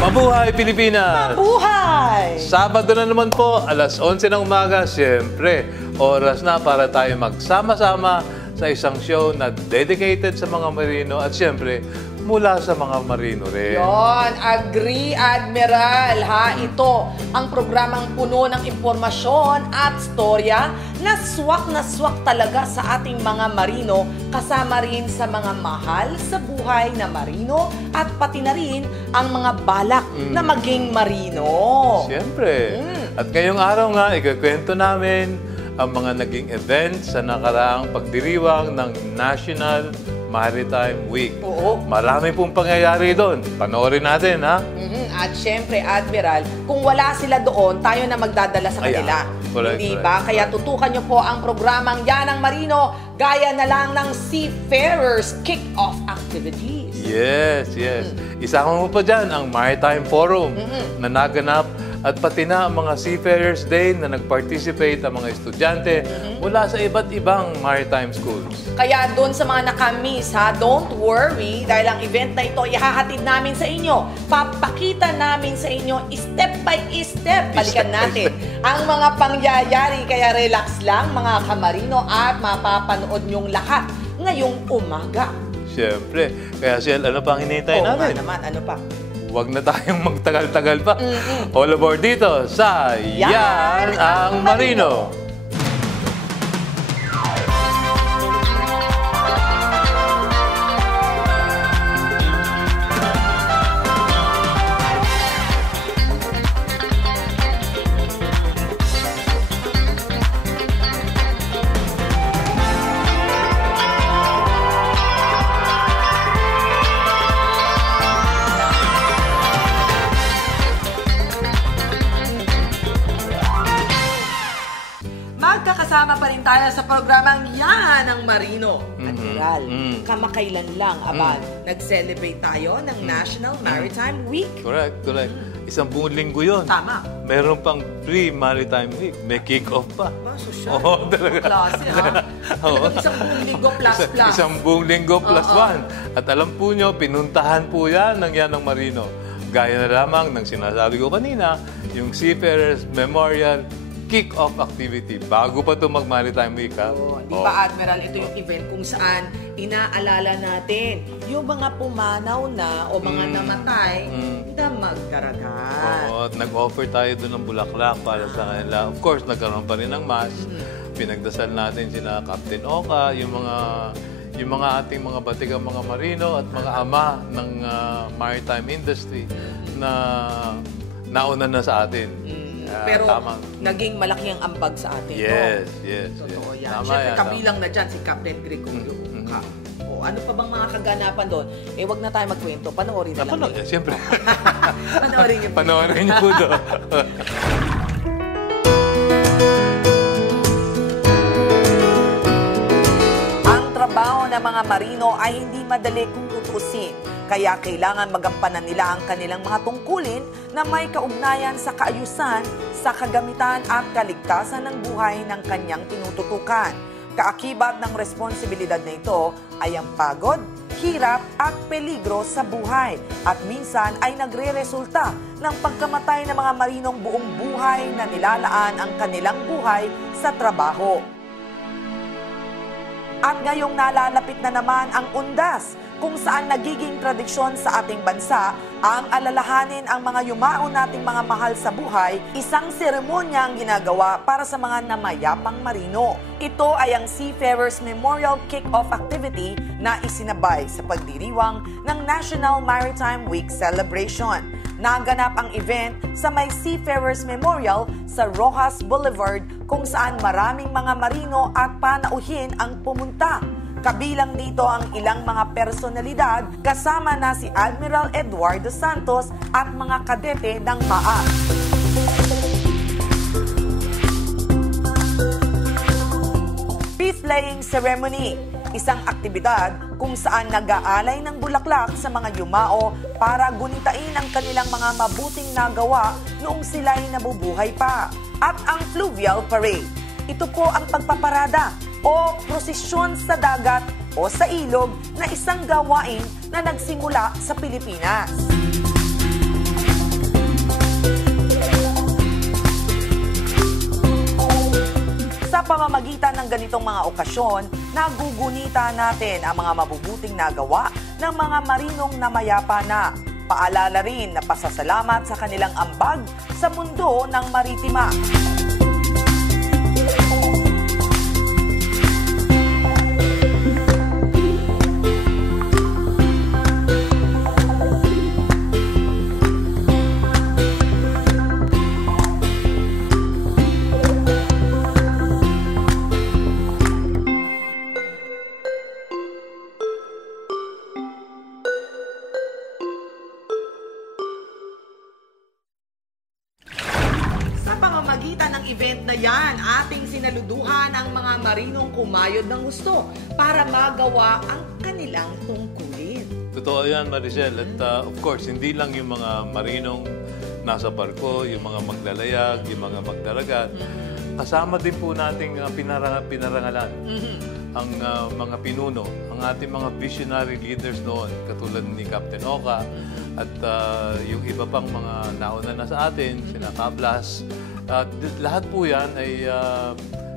Mabuhay Pilipinas! Mabuhay! Sabado na naman po, alas 11 ng umaga, siyempre, oras na para tayo magsama-sama sa isang show na dedicated sa mga marino at siyempre, mula sa mga marino rin. Yon, agree, Admiral, ha? Ito ang programang puno ng impormasyon at storya na swak talaga sa ating mga marino, kasama rin sa mga mahal sa buhay na marino at pati na rin ang mga balak na maging marino. Siyempre. At ngayong araw nga, ikakwento namin ang mga naging events sa nakaraang pagdiriwang ng National Maritime Week. Oo. Marami pong pangyayari doon. Panoorin natin, ha? At syempre, Admiral, kung wala sila doon, tayo na magdadala sa kanila. Correct, Hindi ba? Kaya tutukan nyo po ang programang Yan ang Marino, gaya na lang ng Seafarers Kick-Off Activities. Yes, yes. Isama mo pa dyan ang Maritime Forum na naganap at pati na ang mga Seafarers Day na nag-participate ang mga estudyante mula sa iba't ibang maritime schools. Kaya doon sa mga nakamiss, ha, don't worry dahil ang event na ito ihahatid namin sa inyo. Papakita namin sa inyo step by step. Balikan natin ang mga pangyayari. Kaya relax lang mga kamarino at mapapanood nyong lahat ngayong umaga. Siyempre. Kaya Shell, ano pang hinihintay natin? Naman, ano pa? Huwag na tayong magtagal-tagal pa. All aboard dito sa Yan ang Marino! Magkakasama pa rin tayo sa programang Yan ang Marino. Admiral, kamakailan lang, nag-celebrate tayo ng National Maritime Week. Correct, correct. Isang buong linggo yun. Tama. Meron pang pre-maritime week. May kick-off pa. Ba, sosyal. Oo, talaga. Klase, ha? Talagang isang buong linggo plus. Isang buong linggo plus one. At alam po nyo, pinuntahan po yan ng Yan ang Marino. Gaya na lamang ng sinasabi ko kanina, yung Seafarers Memorial Kick-Off Activity. Bago pa ito mag-Maritime Week, ha? Di ba, Admiral, ito yung event kung saan inaalala natin yung mga pumanaw na o mga namatay na magdaragat. Oo, at nag-offer tayo doon ng bulaklak para sa kanila. Of course, nagkaroon pa rin ng mass. Pinagdasal natin sila Captain Oka, yung mga ating mga batigang mga marino at mga ama ng maritime industry na nauna na sa atin. Pero naging malaki ang ambag sa atin. Yes, yes. Totoo yan. Tama Siyempre, yan, kabilang na dyan si Captain Gregorio. Ano pa bang mga kaganapan doon? Wag na tayo magkwento. Panoorin na lang. Siyempre. Panoorin niyo po. Panoorin niyo po doon. Ang trabaho ng mga marino ay hindi madali kung tutusin. Kaya kailangan magampanan nila ang kanilang mga tungkulin na may kaugnayan sa kaayusan, sa kagamitan at kaligtasan ng buhay ng kanyang tinututukan. Kaakibat ng responsibilidad na ito ay ang pagod, hirap at peligro sa buhay at minsan ay nagre-resulta ng pagkamatay ng mga marinong buong buhay na nilalaan ang kanilang buhay sa trabaho. At ngayong nalalapit na naman ang Undas, kung saan nagiging tradisyon sa ating bansa ang alalahanin ang mga yumao nating mga mahal sa buhay, isang seremonya ang ginagawa para sa mga namayapang marino. Ito ay ang Seafarers Memorial Kick-Off Activity na isinabay sa pagdiriwang ng National Maritime Week Celebration. Naganap ang event sa may Seafarers Memorial sa Rojas Boulevard kung saan maraming mga marino at panauhin ang pumunta. Kabilang dito ang ilang mga personalidad kasama na si Admiral Eduardo Santos at mga kadete ng MAA. Peace-laying ceremony, isang aktibidad kung saan nag-aalay ng bulaklak sa mga yumao para gunitain ang kanilang mga mabuting nagawa noong sila'y nabubuhay pa. At ang fluvial parade. Ito po ang pagpaparada o prosesyon sa dagat o sa ilog na isang gawain na nagsimula sa Pilipinas. Sa pamamagitan ng ganitong mga okasyon, nagugunita natin ang mga mabubuting nagawa ng mga marinong namayapa na. Paalala rin na pasasalamat sa kanilang ambag sa mundo ng maritima. Pamamagitan ng event na yan, ating sinaluduhan ang mga marinong kumayod ng gusto para magawa ang kanilang tungkulin. Totoo yan, Maricel. At of course, hindi lang yung mga marinong nasa barko, yung mga maglalayag, yung mga magdaragat. Kasama din po nating pinarangalan ang mga pinuno, ang ating mga visionary leaders noon, katulad ni Captain Oka, at yung iba pang mga nauna na sa atin, sina Kablas. Lahat po yan ay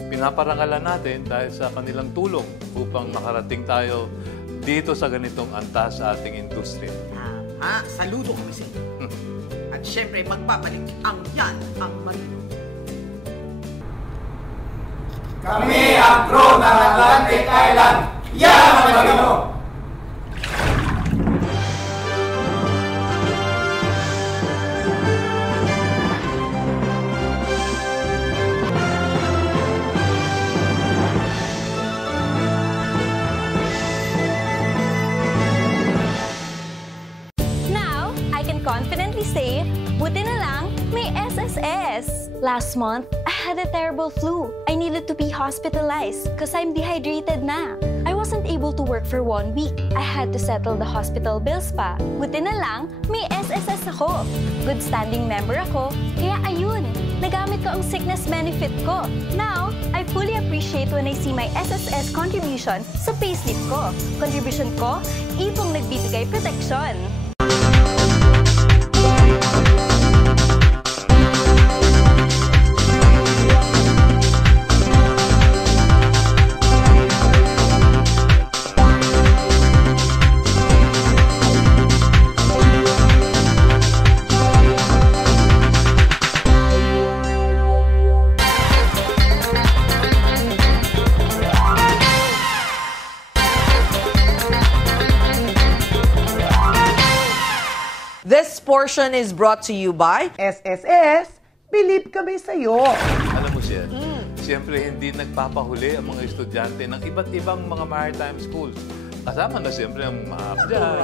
pinaparangalan natin dahil sa kanilang tulong upang makarating tayo dito sa ganitong antas sa ating industriya. Saludo kami sa inyo. At syempre, magpapalik ang yan, ang marino. Kami ang crew ng Atlantic Island. Yan ang marino! Confidently say, buti na lang, may SSS. Last month, I had a terrible flu. I needed to be hospitalized because I'm dehydrated na. I wasn't able to work for 1 week. I had to settle the hospital bills pa. Buti na lang, may SSS ako. Good standing member ako, kaya ayun, nagamit ko ang sickness benefit ko. Now, I fully appreciate when I see my SSS contribution sa payslip ko. Contribution ko, ipong nagbibigay protection. This portion is brought to you by SSS. Believe kami sa'yo. Alam mo siya, siyempre hindi nagpapahuli ang mga estudyante ng iba't ibang mga maritime schools. Kasama na siyempre ang MAP dyan.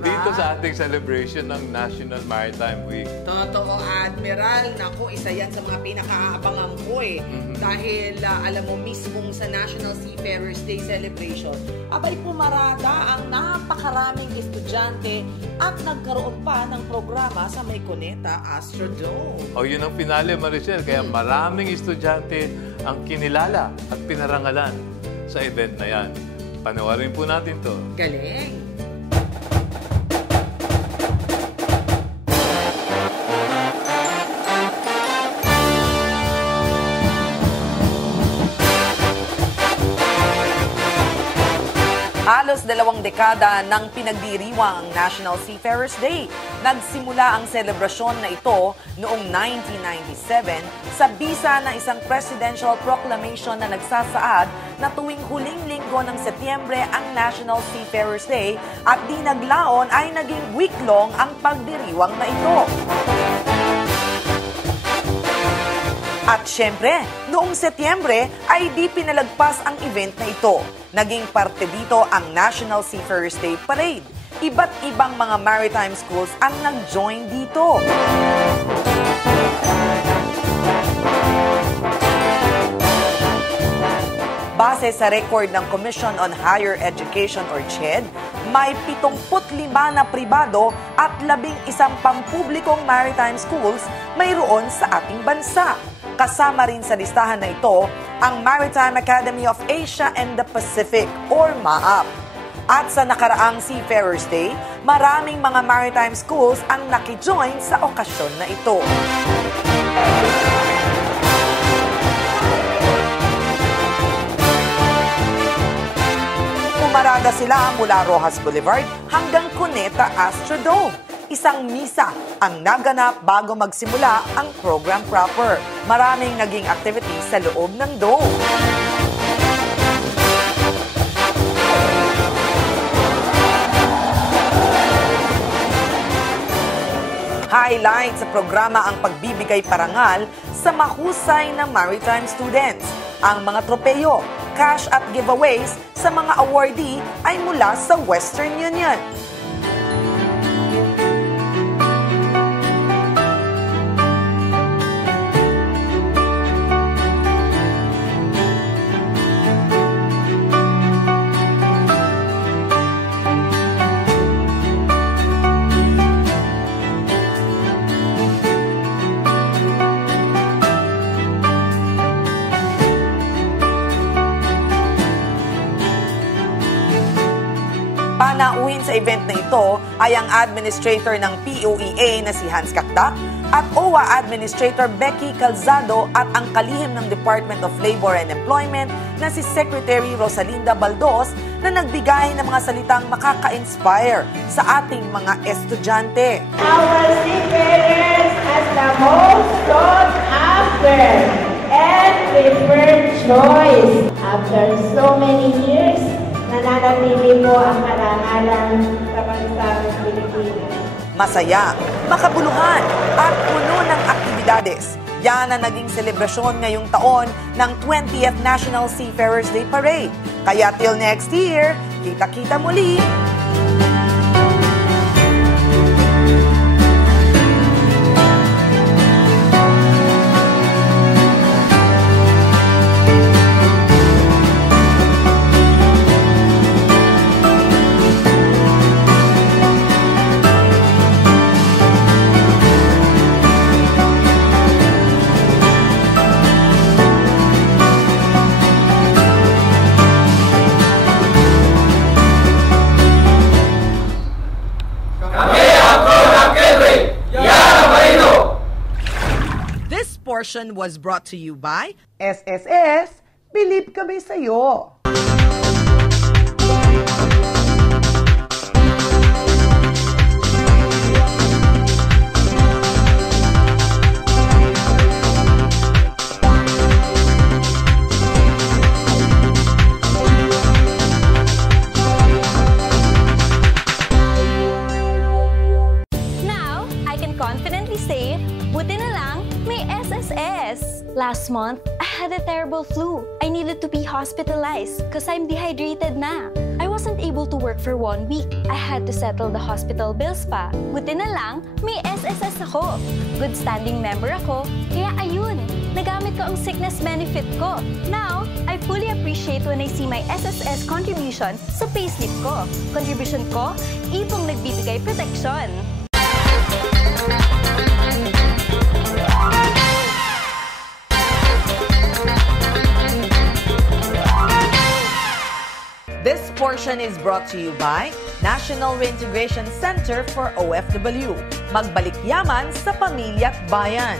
Dito sa ating celebration ng National Maritime Week. Totoo, Admiral. Naku, isa yan sa mga pinakaabangan ko eh. Dahil alam mo mismong sa National Seafarers Day celebration, abay pumarada ang napakaraming estudyante at nagkaroon pa ng programa sa May Cuneta Astrodome. O yun ang finale, Maricel. Kaya maraming estudyante ang kinilala at pinarangalan sa event na yan. Panawarin po natin to. Galing! Halos 2 dekada nang pinagdiriwang ang National Seafarers Day. Nagsimula ang selebrasyon na ito noong 1997 sa bisa ng isang presidential proclamation na nagsasaad na tuwing huling linggo ng Setyembre ang National Seafarers Day at di naglaon ay naging week-long ang pagdiriwang na ito. At syempre, noong Setyembre ay di pinalagpas ang event na ito. Naging parte dito ang National Seafarers Day Parade. Iba't ibang mga maritime schools ang nag-join dito. Base sa record ng Commission on Higher Education or CHED, may 75 na pribado at 11 pampublikong maritime schools mayroon sa ating bansa. Kasama rin sa listahan na ito ang Maritime Academy of Asia and the Pacific or MAAP. At sa nakaraang Seafarers Day, maraming mga maritime schools ang nakijoin sa okasyon na ito. Barkada sila mula Rojas Boulevard hanggang Cuneta Astrodome. Isang misa ang naganap bago magsimula ang program proper. Maraming naging activities sa loob ng dome. Highlight sa programa ang pagbibigay parangal sa mahusay na maritime students. Ang mga tropeyo, cash at giveaways sa mga awardee ay mula sa Western Union. Panauhin sa event na ito ay ang administrator ng POEA na si Hans Kakdak at OWA Administrator Becky Calzado at ang kalihim ng Department of Labor and Employment na si Secretary Rosalinda Baldos na nagbigay ng mga salitang makaka-inspire sa ating mga estudyante. Our seafarers as the most sought after and preferred choice. After so many years, nananatili po ang karangalan sa bansang Pilipinas. Masaya, makabuluhan at puno ng aktibidades. Yan ang naging selebrasyon ngayong taon ng 20th National Seafarers Day Parade. Kaya till next year, kita-kita muli! Portion was brought to you by SSS. Believe kami sa'yo. Now, I can confidently say, buti na lang may SSS. Last month, I had a terrible flu. I needed to be hospitalized because I'm dehydrated na. I wasn't able to work for 1 week. I had to settle the hospital bills pa. Buti na lang, may SSS ako. Good standing member ako, kaya ayun, nagamit ko ang sickness benefit ko. Now, I fully appreciate when I see my SSS contribution sa payslip ko. Contribution ko, ipong nagbibigay protection. This portion is brought to you by National Reintegration Center for OFW. Magbalik yaman sa pamilya't bayan.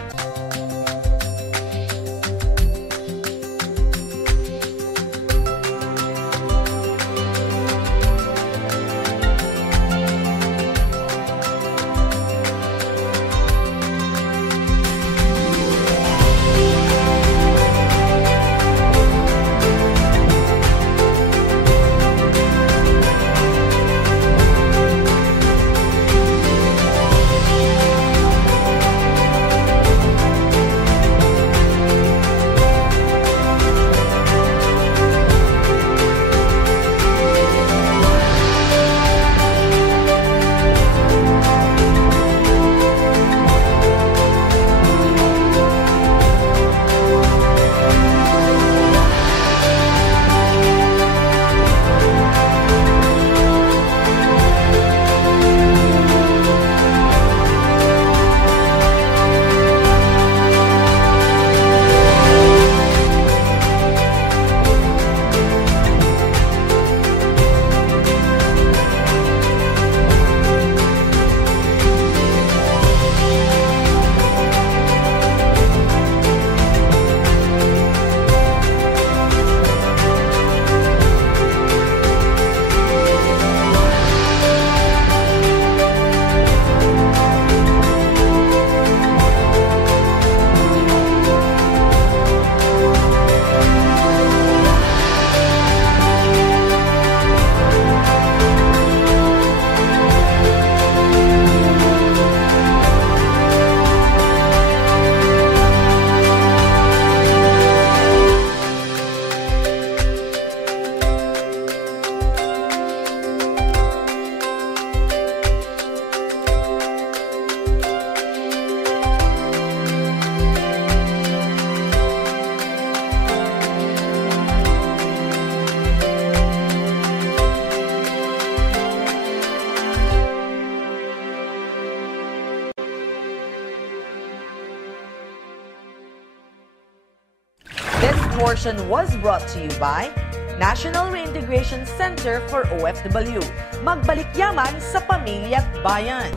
portion was brought to you by National Reintegration Center for OFW. Magbalik yaman sa pamilya at bayan.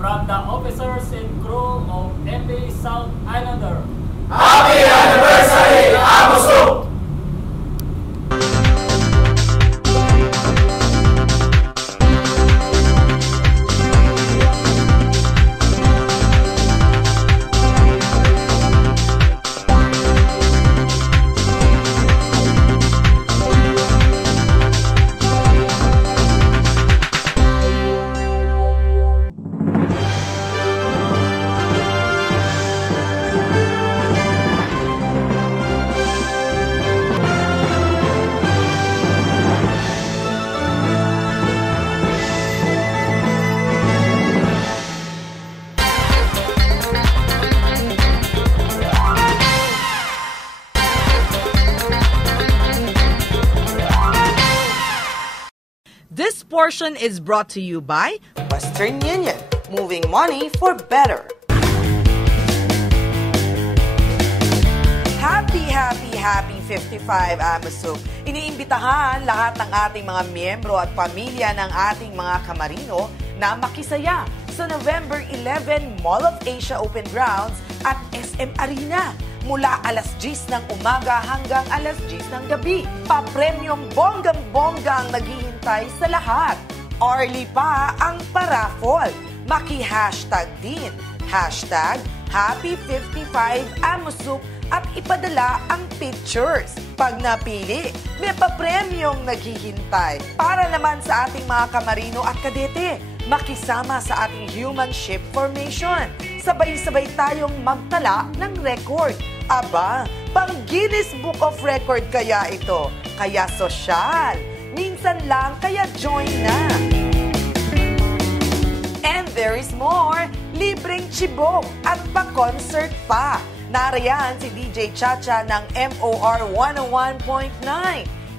From the officers and crew of MV South Islander. Happy anniversary, Amoso! This portion is brought to you by Western Union, moving money for better. Happy 55 Amoso. Iniimbitahan lahat ng ating mga miyembro at pamilya ng ating mga kamarino na makisaya sa November 11 Mall of Asia Open Grounds at SM Arena. Mula alas 10 ng umaga hanggang alas 10 ng gabi. Papremyong bonggang-bonggang naghihintay sa lahat. Orly pa ang paraffol. Maki-hashtag din. Hashtag Happy55Amosup at ipadala ang pictures. Pag napili, may papremyong naghihintay. Para naman sa ating mga kamarino at kadete, makisama sa ating human ship formation. Sabay-sabay tayong magtala ng record. Aba, pang Guinness Book of Record kaya ito. Kaya sosyal. Minsan lang, kaya join na. And there is more. Libreng chibok at pa-concert pa. Narayan si DJ Chacha ng MOR 101.9.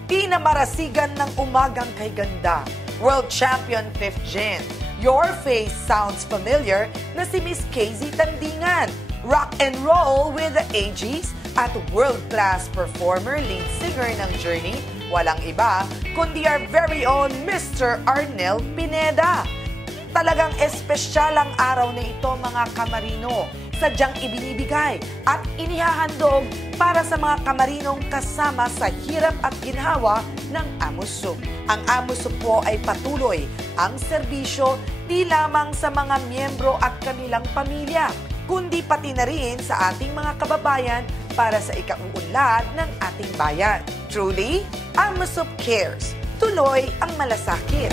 Pinamarasigan ng umagang kay ganda. World Champion 5th Gen. Your face sounds familiar na si Miss Casey Tandingan. Rock and roll with the AGs at world-class performer, lead singer ng Journey, walang iba, kundi our very own Mr. Arnel Pineda. Talagang espesyal ang araw na ito, mga kamarino. Sadyang ibinibigay at inihahandog para sa mga kamarinong kasama sa hirap at ginhawa ng Amosup. Ang Amosup po ay patuloy ang serbisyo di lamang sa mga miyembro at kanilang pamilya, kundi pati na rin sa ating mga kababayan para sa ikauunlad ng ating bayan. Truly, Amosup cares. Tuloy ang malasakit.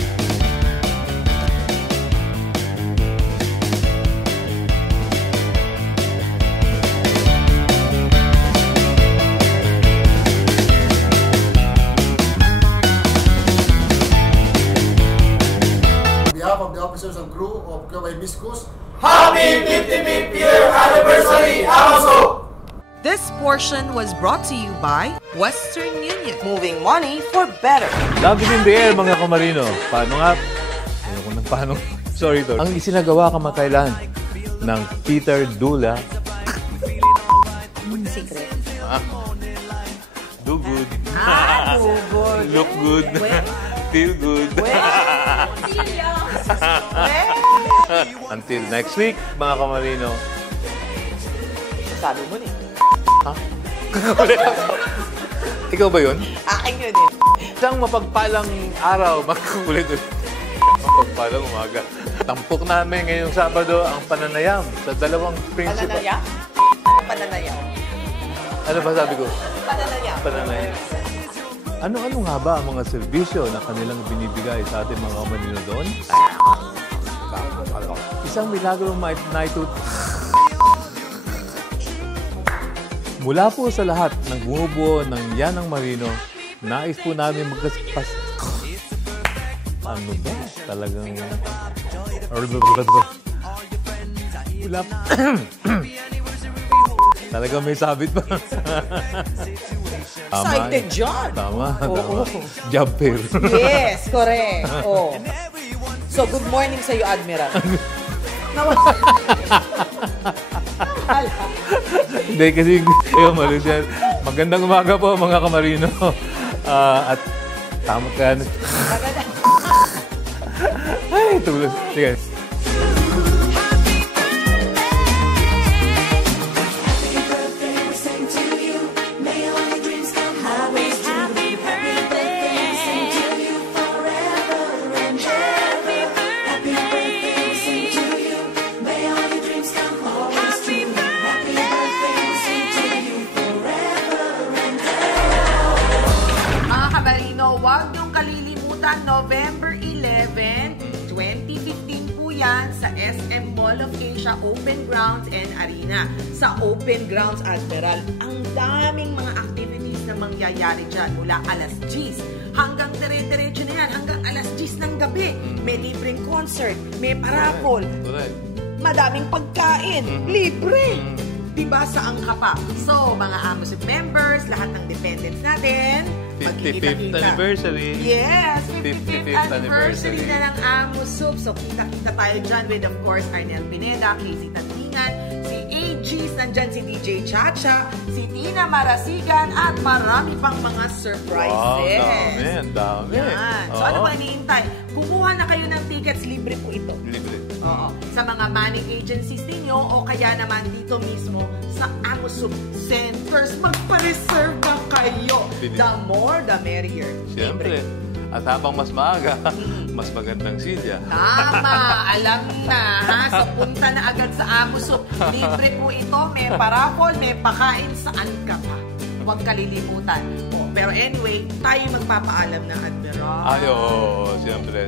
On behalf of the officers and crew of Club Hibiscus, Happy 55th year anniversary, Amoso! This portion was brought to you by Western Union, moving money for better. Love in the air, mga kamarino. Paano nga? Ayoko ng paano. Sorry, Tor. Ang isinagawa kamakailan ng Peter Dula. Secret. Do good. Do good. Look good. Feel good. Until next week, mga kamarino. Sabi mo ni. Ha? Ikaw ba yun? Akin yun eh. Isang mapagpalang araw, magkukulit ulit. Mapagpalang umaga. Tampok namin ngayong Sabado ang pananayam sa dalawang principal. Pananayam? Ano pananayam? Ano ba sabi ko? Pananayam. Pananayam. Ano-ano nga ba ang mga serbisyo na kanilang binibigay sa ating mga kamarino doon? Isang milagrong naitut. Mula po sa lahat ng bumubuo ng Yanang Marino, nais po namin magkaspas. Ano ba? Talagang... Wala. Talagang may sabit pa. Excited dyan. Tama. Oo. Job fair. Yes, correct. Oh. So, good morning sa iyo, Admiral. Hindi kasi kayo malis yan. Magandang umaga po mga kamarino. At tama ka. Ay, tulog. Sige. Huwag niyong kalilimutan, November 11, 2015 po yan sa SM Mall of Asia Open Grounds and Arena. Sa Open Grounds, Admiral, ang daming mga activities na mangyayari dyan mula alas 10 hanggang dire-diretso na yan, hanggang alas 10 ng gabi. May libreng concert, may parapol, madaming pagkain, libre. Diba sa angka pa? So, mga AMOSUP members, lahat ng dependents natin, 55th anniversary. Yes, 55th anniversary na ng AMOSUP. So, kita-kita tayo dyan with, of course, Arnel Pineda, Casey Tantingan, si AGs, nandyan si DJ Chacha, si Tina Marasigan, at marami pang mga surprises. Wow, dami. Yan. So, ano ba iniintay? Kumuha na kayo ng tickets, libre po ito. Libre. Oo. Sa mga manning agencies ninyo o kaya naman dito mismo sa AMOSUP centers, magpa-reserve na kayo. The more, the merrier. Siyempre. At habang mas maaga, mas magandang silya. Tama! Alam na, ha? So, punta na agad sa AMOSUP. Libre po ito. May parapol, may pakain, saan ka pa. Huwag kalilimutan. Pero anyway, tayo magpapaalam na, Admiral. Ay, oo. Siyempre.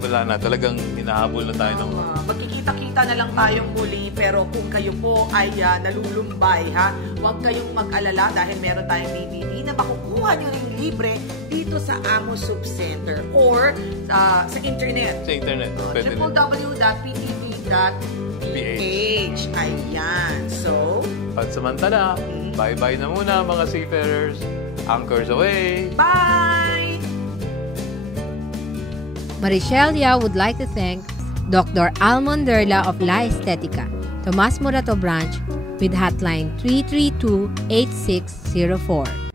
Wala na. Talagang hinahabol na tayo ng... Magkikita-kita na lang tayong muli. Pero kung kayo po ay nalulumbay, ha? Huwag kayong mag-alala dahil meron tayong DVD na makukuha nyo rin libre dito sa AMOSUP Center or sa internet. Sa internet. www.ptv.ph. Ayan. So, pansamantala, bye-bye na muna mga seafarers. Anchors away! Bye! Marichelle Yao would like to thank Dr. Almond Derla of La Estetica, Tomas Morato Branch with hotline 332-8604.